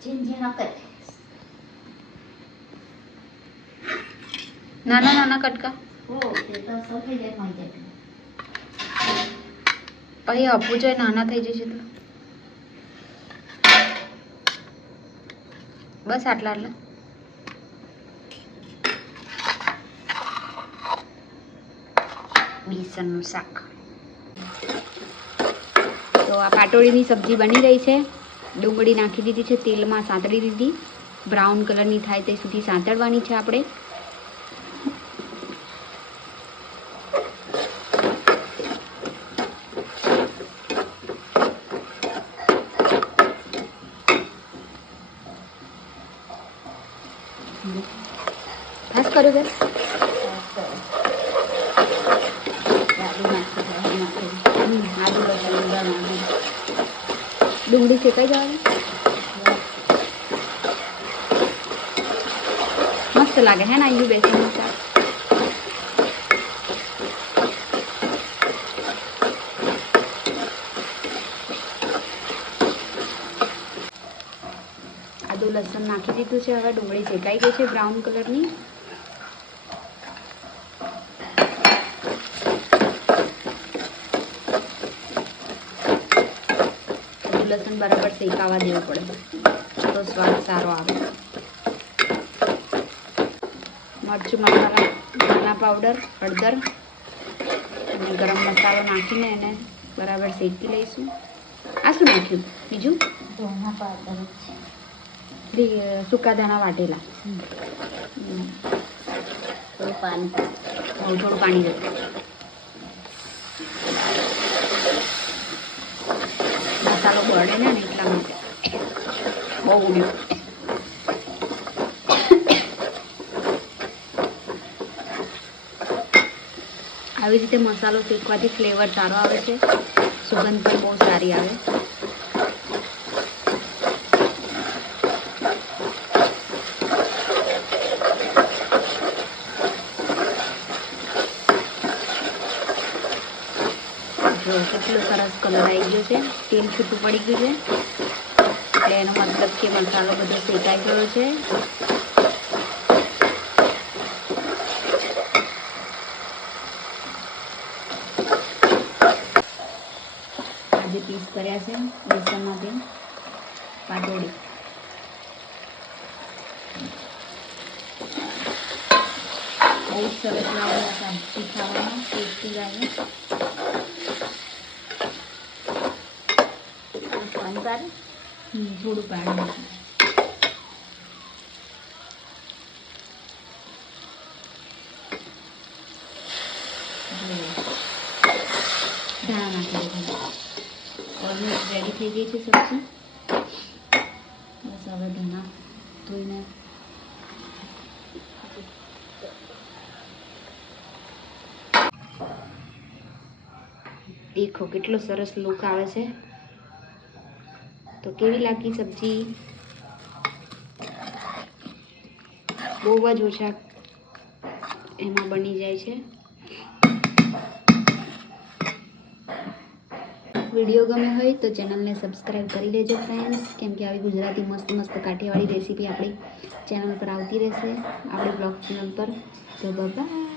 કરી નાના નાના કટકા. પછી આપવું જોઈએ નાના થઈ જશે તો. બસ આટલા આટલા. બેસનનું શાક. તો આ પાટોળીની સબ્જી બની રહી છે. ડુંગળી નાખી દીધી છે, તેલમાં સાંતળી દીધી. બ્રાઉન કલરની થાય તે સુધી સાંતળવાની છે આપણે. ખાસ કરો બેન હમ, આદુ લસણ બધા નાખી. ડુંગળી શેકાઈ જવાની મસ્ત લાગે હે ને અહીં બેસન શાક આદુ લસણ નાખી દીધું છે હવે ડુંગળી શેકાઈ ગઈ છે બ્રાઉન કલરની આદુ લસણ બરાબર શેકાવા દેવું પડે. તો સ્વાદ સારો આવે. મરચું મસાલા ધાણા પાવડર હળદર અને ગરમ મસાલો નાખીને એને બરાબર શેકી લઈશું. આ શું નાખ્યું? બીજું? ધાણા પાવડર. સૂકા ધાણા વાટેલા. થોડું પાણી. થોડું પાણી દે મસાલો બળે ને એટલા માટે. બહુ ઉડ્યો. આવી રીતે મસાલો શેકવાથી ફ્લેવર સારો આવે છે. સુગંધ પણ બહુ સારી આવે. જો કેટલો સરસ કલર આવી ગયો છે. તેલ છૂટું પડી ગયું છે. એટલે એનો મતલબ કે મસાલો બધો શેકાઈ ગયો છે. આજે પીસ કર્યા છે બેસનમાંથી પાટોડી બહુ સરસ લાગે આ સબ્જી ટેસ્ટી લાગે. પાણી થોડું પાણી. ધાણા નાખી ઓલમોસ્ટ રેડી થઈ ગઈ છે સબ્જી બસ હવે ધાણા ધોઈને દેખો કેટલો સરસ લુક આવે છે તો કેવી લાગી સબ્જી? બહુ જ ઓછા એમાં બની જાય છે. વીડિયો ગમે હોય તો ચેનલને સબસ્ક્રાઈબ કરી લેજો ફ્રેન્ડ્સ. કેમ કે આવી ગુજરાતી મસ્ત મસ્ત કાઠિયાવાડી રેસીપી આપણી ચેનલ પર આવતી રહેશે. આપણી બ્લોગ ચેનલ પર. તો બાય.